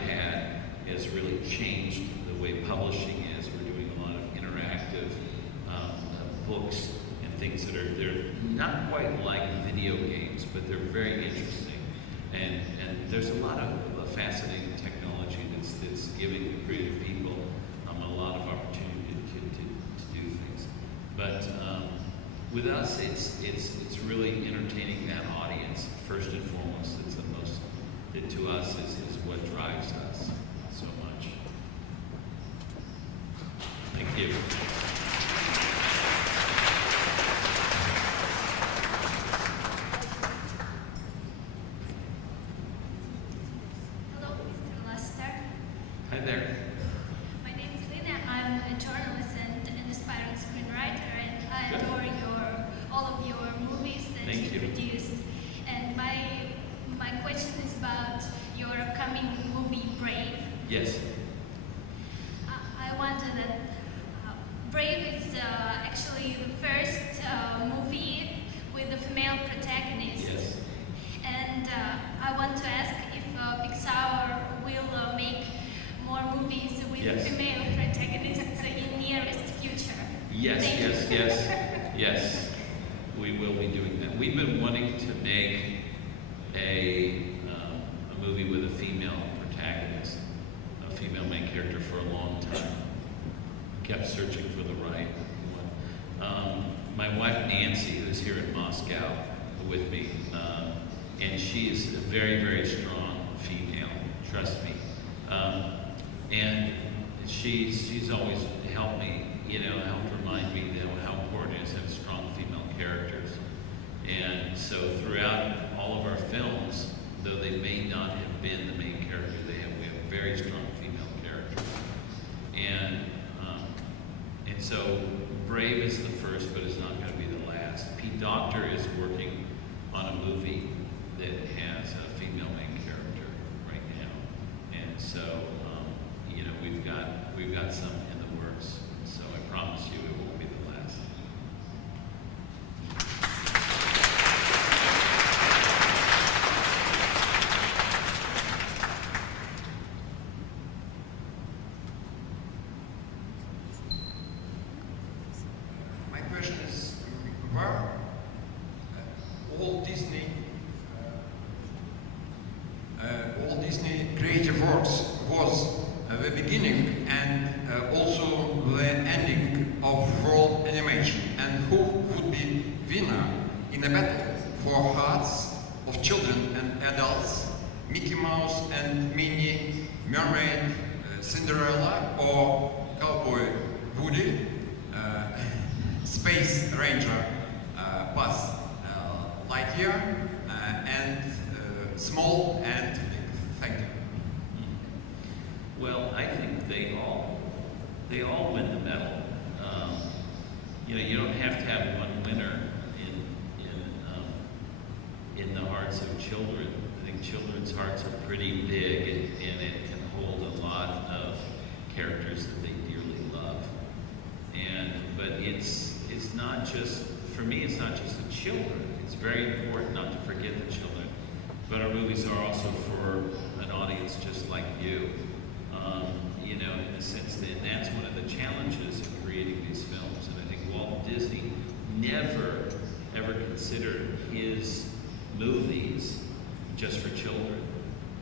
iPad has really changed the way publishing is. We're doing a lot of interactive books and things that they're not quite like video games, but they're very interesting. And there's a lot of fascinating technology that's giving the creative people a lot of opportunity to do things. But with us, it's really entertaining that audience first and foremost. It's the most, that to us is what drives us so much. Thank you. Hello, Mr. Lasseter. Hi there. My name is Lina. I'm a journalist and an aspiring screenwriter, and I Good. adore all of your movies that Thank you. produced. And my question is about your upcoming movie, Brave. Yes. I wonder that Brave is actually the first movie with a female protagonist. Yes. And I want to ask if Pixar will make more movies with Yes. female protagonists in nearest future. Yes, Thank yes, you. yes, yes. We will be doing that. We've been wanting to make a movie with a female protagonist, a female main character for a long time. Kept searching for the right one. My wife Nancy, who's here in Moscow with me, and she is a very, very strong female. Trust me. And she's always helped me, helped remind me how important it is to have strong female characters. And so throughout all of our films, though they may not have been the main character, we have very strong female characters. And so Brave is the first, but it's not going to be the last. Pete Docter is working on a movie that has a female main character right now. And so, we've got some in the works. So I promise you it won't be the last. My question is, where Walt Disney Creative Works was the beginning and also the ending of world animation, and who would be winner in a battle for hearts of children and adults, Mickey Mouse and Minnie, Mermaid, Cinderella, or Cowboy Woody, Space Ranger, Buzz Lightyear, and Small and Big. Thank you. Well, I think they all win the medal. You don't have to have one winner in the hearts of children. I think children's hearts are pretty big, and it can hold a lot of characters that they dearly love. But it's not just, for me, it's not just the children. It's very important not to forget the children. But our movies are also for an audience just like you. In the sense that that's one of the challenges of creating these films. And I think Walt Disney never, ever considered his movies just for children.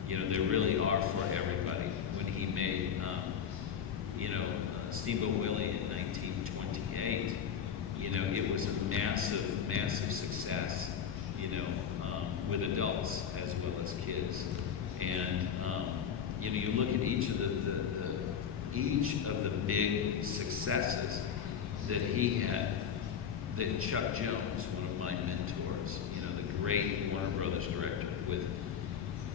They really are for everybody. When he made, Steamboat Willie in 1928, it was a massive, massive success, with adults as well as kids. And, you look at each of the big successes that he had, that Chuck Jones, one of my mentors, the great Warner Brothers director with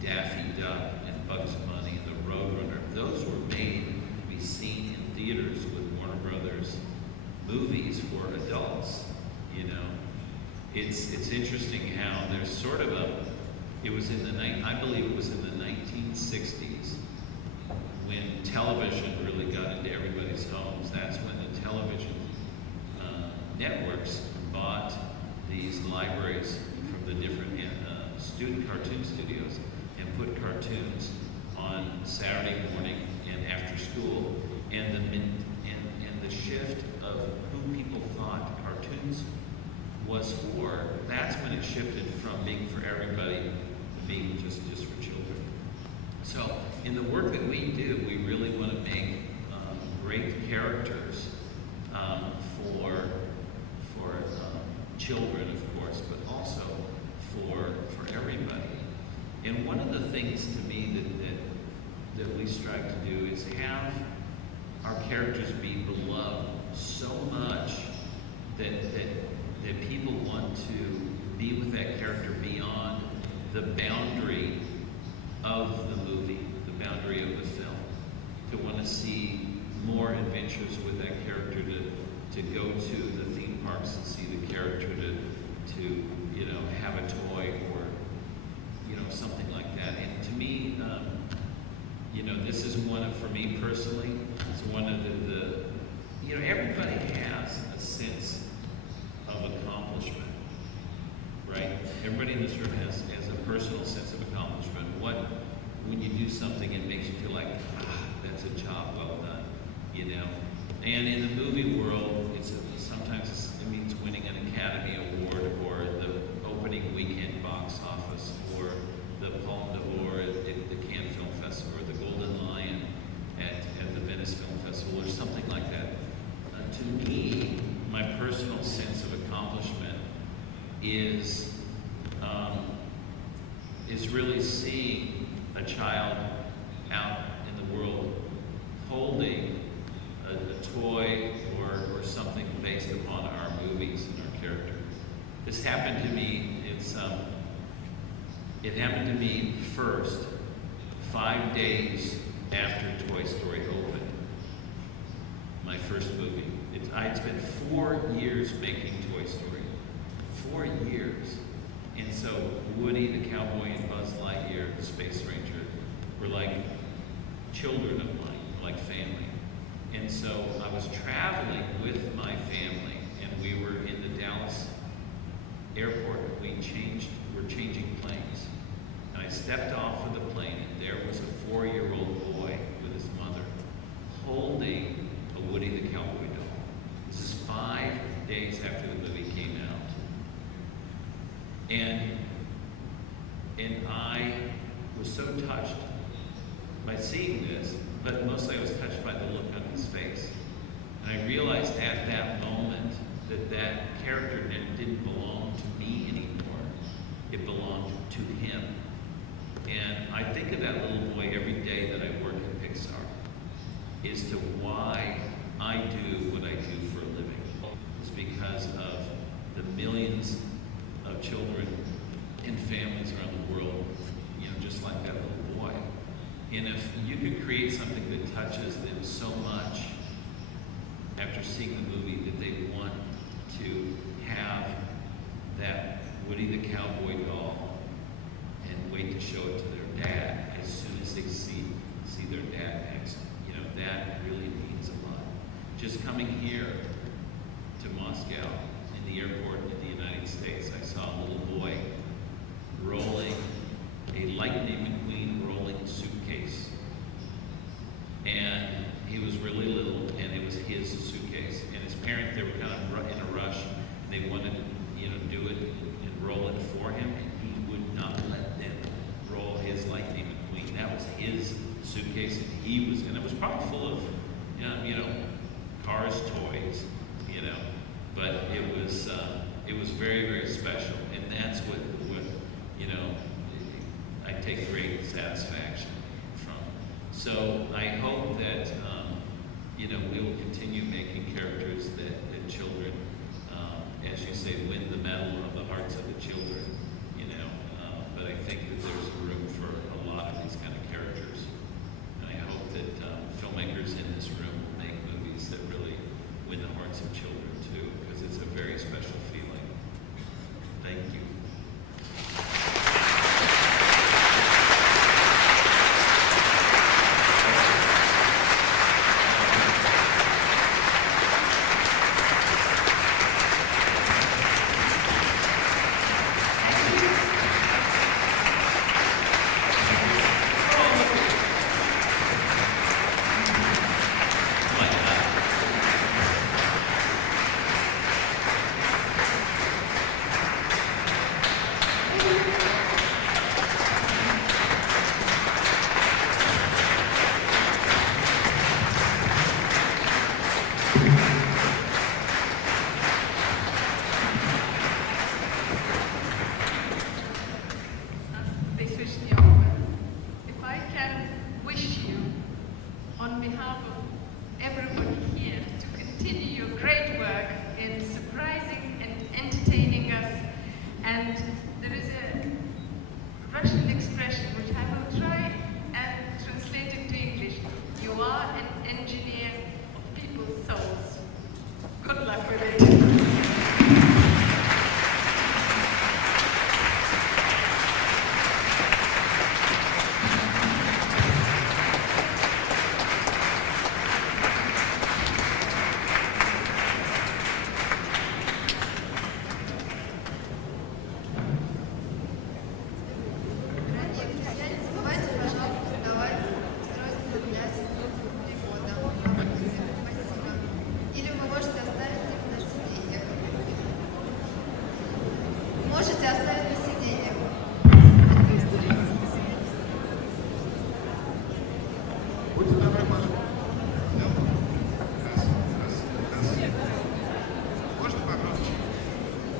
Daffy Duck and Bugs Bunny and The Roadrunner, those were made to be seen in theaters with Warner Brothers movies for adults. It's interesting how there's sort of I believe it was in the 1960s when television really got into everybody's homes. That's when the television networks bought these libraries from the different student cartoon studios and put cartoons on Saturday morning and after school, and the shift of who people thought cartoons was for, that's when it shifted from being for everybody to being just for children. So in the work that we do, we really want to make great characters for children, of course, but also for everybody. And one of the things to me that we strive to do is have our characters be beloved so much that people want to be with that character beyond the boundary of the movie, the boundary of the film. To want to see more adventures with that character, to go to the theme parks and see the character, to you know, have a toy or, you know, something like that. And to me, you know, this is one of, for me personally, it's one of the you know, everybody has a sense of accomplishment, right? Everybody in this room has a personal sense of accomplishment. When you do something, it makes you feel like, that's a job well done, you know? And in the movie world, sometimes it means winning an Academy Award, or the opening weekend box office, or the Palme d'Or at the Cannes Film Festival, or the Golden Lion at the Venice Film Festival, or something like that. To me, my personal sense of accomplishment is really seeing a child out in the world holding a toy or something based upon our movies and our character. This happened to me. It happened to me first 5 days after Toy Story opened, my first movie. I'd spent 4 years making Toy Story. 4 years. And so Woody the Cowboy and Buzz Lightyear, the Space Ranger, were like children of mine, like family. And so I was traveling with my family, and we were in the Dallas airport. We're changing planes. And I stepped off of the plane, and there was a 4-year-old boy with his mother holding a Woody the Cowboy doll. This is 5 days after the movie came out. And I was so touched by seeing this, but mostly I was touched by the look on his face. And I realized at that moment that character didn't belong to me anymore. It belonged to him. And I think of that little boy every day that I work at Pixar, is to why I do what I do for a living. It's because of the millions of children and families around the world, you know, just like that little boy. And if you could create something that touches them so much after seeing the movie that they want to have that Woody the Cowboy doll and wait to show it to their dad as soon as they see their dad next, you know, that really means a lot. Just coming here to Moscow, in the airport in the United States, I saw a little boy rolling a Lightning McQueen rolling suitcase. And he was really little, and it was his suitcase. And his parents, they were kind of in a rush, and they wanted to, you know, do it and roll it for him, and he would not let them roll his Lightning McQueen. That was his suitcase, and it was probably full of, you know, Cars toys, you know. But it was very, very special, and that's what you know, I take great satisfaction from. So I hope that you know, we will continue making characters that children, as you say, win the medal of the hearts of the children, you know. But I think that there's room for a lot of these kind of characters, and I hope that filmmakers in this room will make movies that really win the hearts of children too, because it's a very special feeling. Thank you. and surprise